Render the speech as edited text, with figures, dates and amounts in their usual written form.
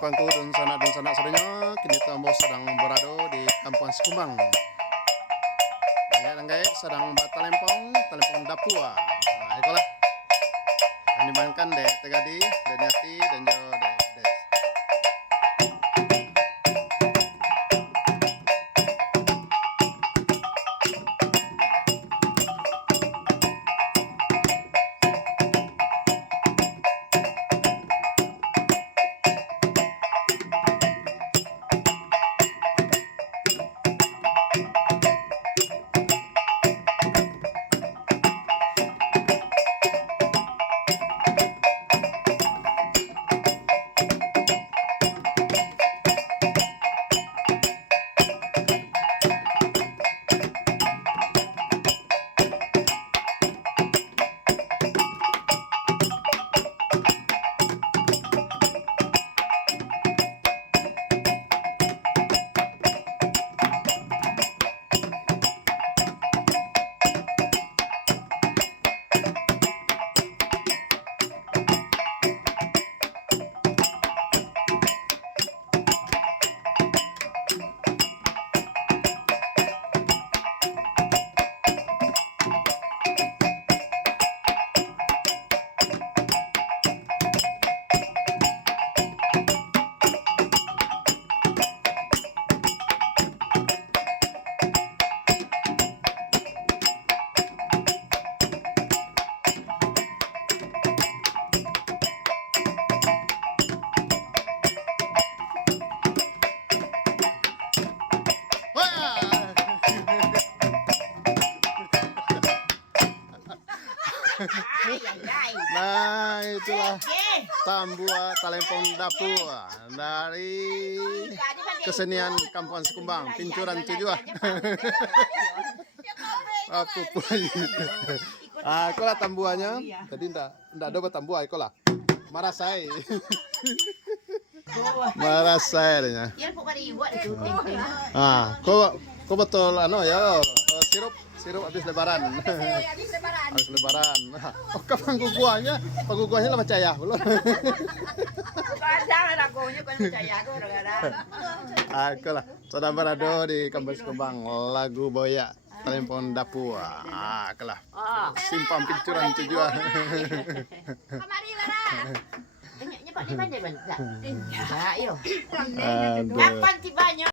kawan-kawanku dan sanak saudara, kini Tambo sedang berada di Kampung Sikumbang. Langgai sedang talempong Dapua. Nah, itulah yang dimainkan deh Tegadi, Deniati dan Jo Des. Nah, itulah Tambua Talempong Dapua dari kesenian Kampung Sikumbang, Pincuran Tujuan. Apa pun. Aku lah tambuanya. Jadi ndak ada tambua aku lah. Marasai. Marasai nya. Kok betul ya sirup habis lebaran. Habis lebaran. Oh, kapan guguannya? Guguannya lah percaya belum. Aku lah sedang berada di Kampung Sikumbang, lagu Boya Talempong Dapua. Aku lah simpang Pincuran Tujuan. Kamari Lara. Nyepak di mana, Bang? Ya, yo. Aduh. Kapan tibanya?